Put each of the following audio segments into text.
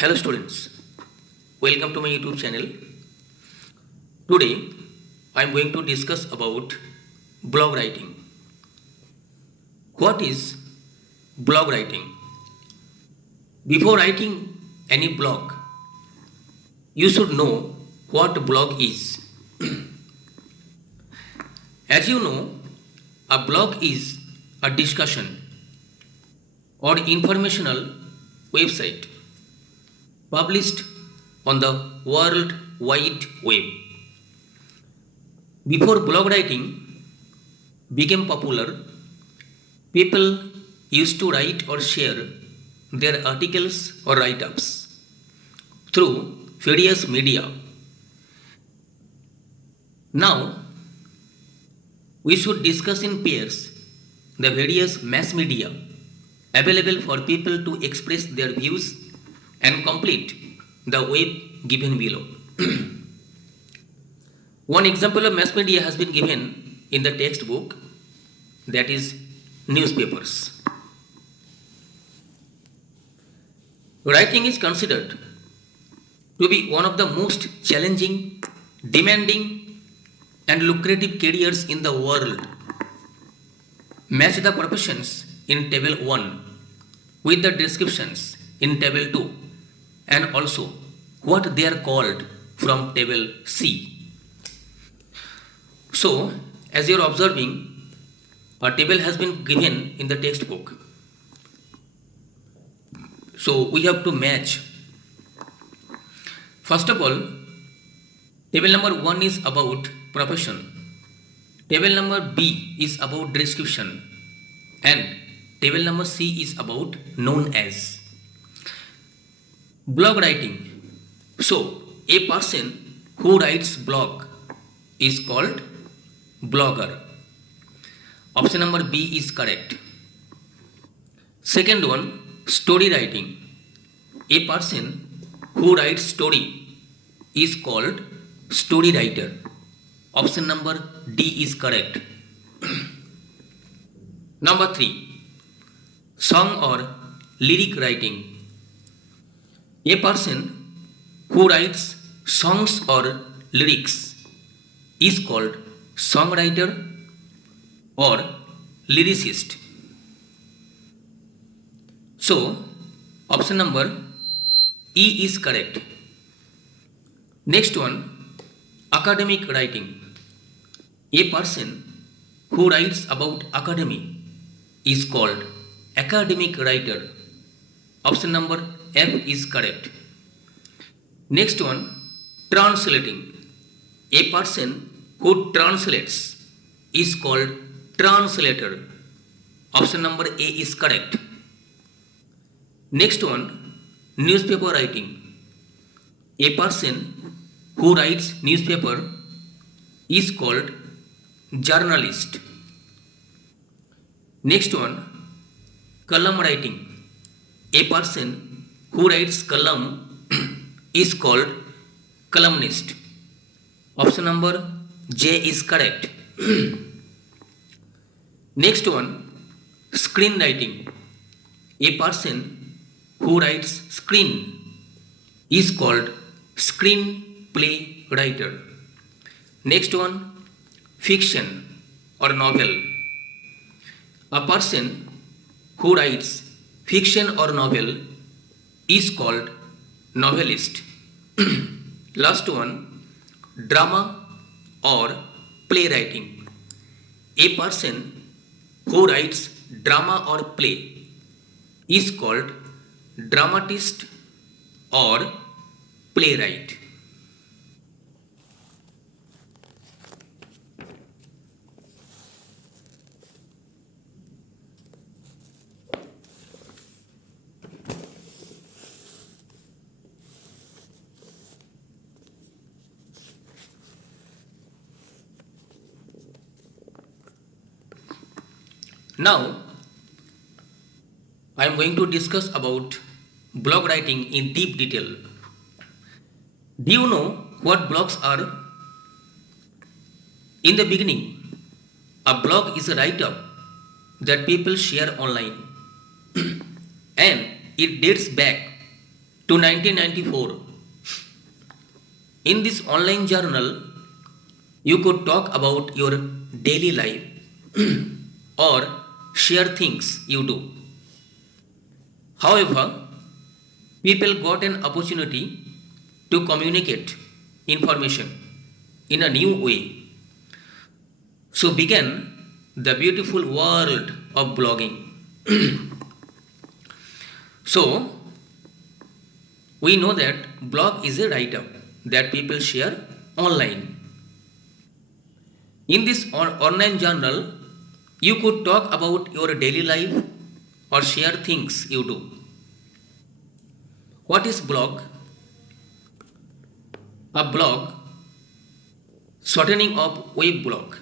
Hello students, welcome to my YouTube channel. Today I am going to discuss about blog writing. What is blog writing? Before writing any blog, you should know what blog is. As you know, a blog is a discussion or informational website published on the World Wide Web. Before blog writing became popular, people used to write or share their articles or write-ups through various media. Now, we should discuss in pairs the various mass media available for people to express their views and complete the web given below. One example of mass media has been given in the textbook, that is newspapers. Writing is considered to be one of the most challenging, demanding and lucrative careers in the world. Match the professions in table 1 with the descriptions in table 2 and also what they are called from table C. So, as you are observing, a table has been given in the textbook. So, we have to match. First of all, table number 1 is about profession. Table number B is about description. And table number C is about known as. Blog writing. So, a person who writes blog is called blogger. Option number B is correct. Second one, story writing. A person who writes story is called story writer. Option number D is correct. Number 3, song or lyric writing. A person who writes songs or lyrics is called songwriter or lyricist. So, option number E is correct. Next one, academic writing. A person who writes about academy is called academic writer. Option number F is correct. Next one, translating. A person who translates is called translator. Option number A is correct. Next one, newspaper writing. A person who writes newspaper is called journalist. Next one, column writing. A person who writes column is called columnist. Option number J is correct. Next one, screenwriting. A person who writes screen is called screenplay writer. Next one, fiction or novel. A person who writes fiction or novel is called novelist. Last one, drama or playwriting. A person who writes drama or play is called dramatist or playwright. Now, I am going to discuss about blog writing in deep detail. Do you know what blogs are? In the beginning, a blog is a write-up that people share online and it dates back to 1994. In this online journal, you could talk about your daily life or share things you do. However, people got an opportunity to communicate information in a new way. So began the beautiful world of blogging. So we know that blog is a write-up that people share online. In this online journal, you could talk about your daily life or share things you do. What is blog? A blog, shortening of web blog.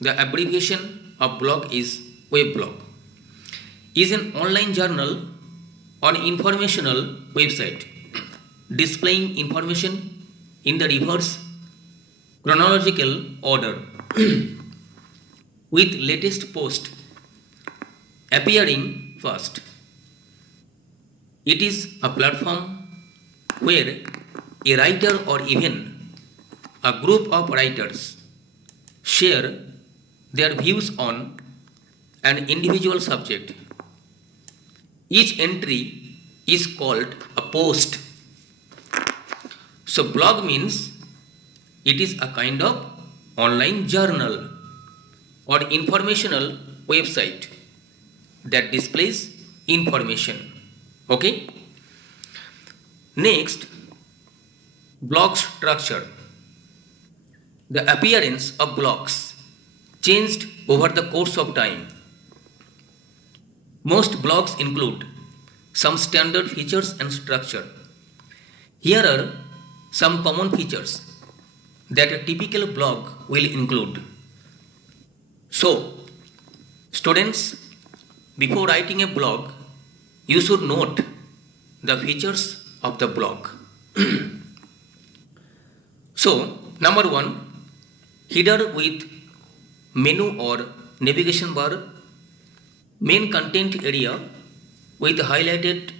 The abbreviation of blog is web blog. Is an online journal or informational website displaying information in the reverse chronological order with latest post appearing first. It is a platform where a writer or even a group of writers share their views on an individual subject. Each entry is called a post. So blog means it is a kind of online journal or informational website that displays information. Okay? Next, blog structure. The appearance of blogs changed over the course of time. Most blogs include some standard features and structure. Here are some common features that a typical blog will include. So, students, before writing a blog, you should note the features of the blog. So, number one, header with menu or navigation bar, main content area with highlighted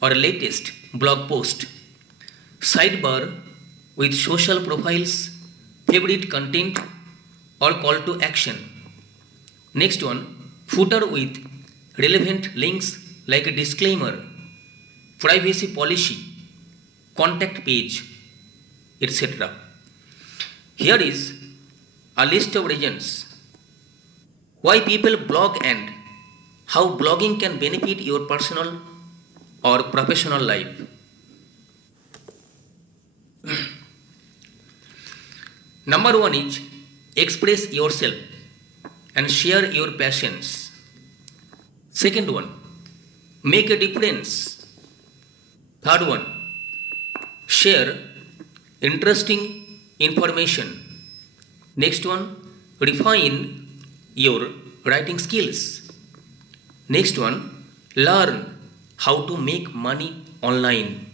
or latest blog post, sidebar with social profiles, favorite content or call to action. Next one, footer with relevant links like a disclaimer, privacy policy, contact page, etc. Here is a list of reasons why people blog and how blogging can benefit your personal or professional life. Number one is express yourself and share your passions. Second one, make a difference. Third one, share interesting information. Next one, refine your writing skills. Next one, learn how to make money online.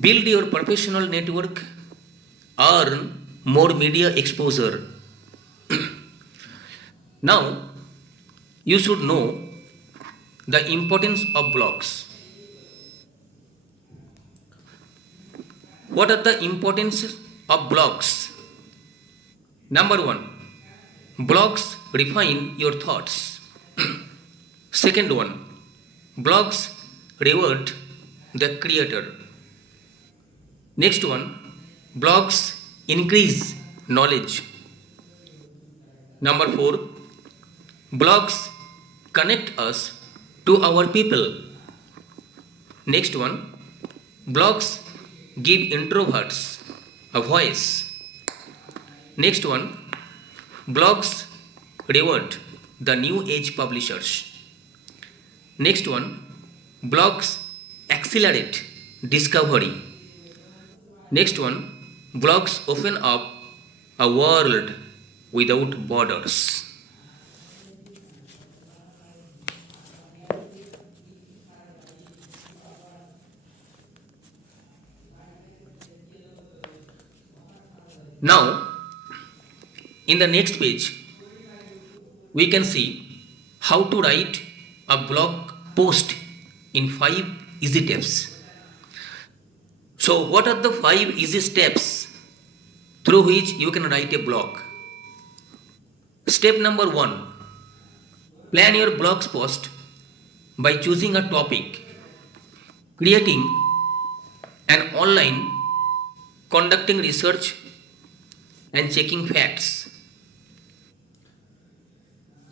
Build your professional network, earn more media exposure. Now, you should know the importance of blogs. What are the importance of blogs? Number one, blogs refine your thoughts. Second one, blogs reward the creator. Next one, blogs increase knowledge. Number four, blogs connect us to our people. Next one, blogs give introverts a voice. Next one, blogs reward the new age publishers. Next one, blogs accelerate discovery. Next one, blogs open up a world without borders. Now, in the next page, we can see how to write a blog post in 5 easy tips. So what are the 5 easy steps through which you can write a blog? Step number 1, plan your blog's post by choosing a topic, creating an online, conducting research, and checking facts.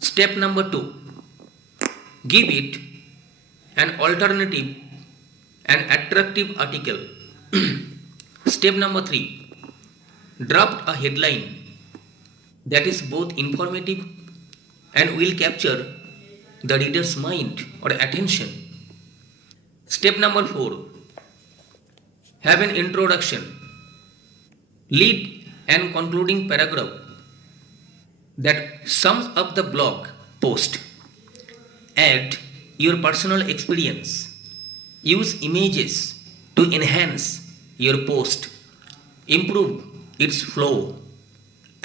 Step number 2, give it an alternative and attractive article. Step number 3, draft a headline that is both informative and will capture the reader's mind or attention. Step number 4, have an introduction, lead and concluding paragraph that sums up the blog post. Add your personal experience. Use images to enhance your post. Improve its flow.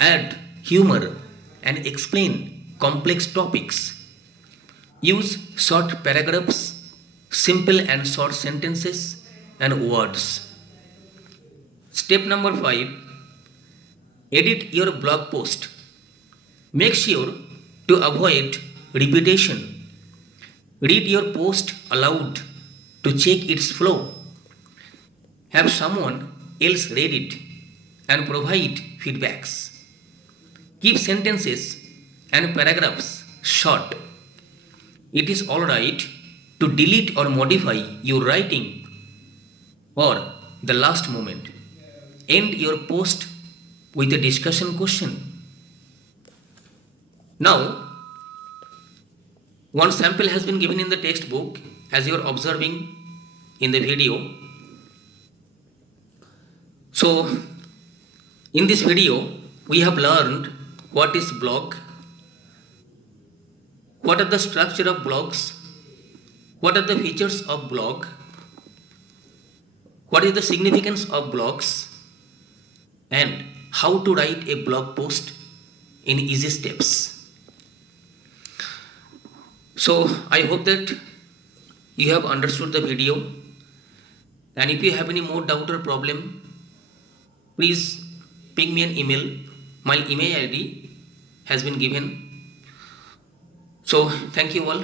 Add humor and explain complex topics. Use short paragraphs, simple and short sentences and words. Step number 5, edit your blog post. Make sure to avoid repetition. Read your post aloud to check its flow. Have someone else read it and provide feedbacks. Keep sentences and paragraphs short. It is alright to delete or modify your writing or the last moment. End your post with a discussion question. Now, one sample has been given in the textbook as you are observing in the video. So, in this video, we have learned what is blog, what are the structure of blogs, what are the features of blog, what is the significance of blogs, and how to write a blog post in easy steps. So I hope that you have understood the video, and if you have any more doubt or problem, please ping me an email. My email ID has been given. So thank you all.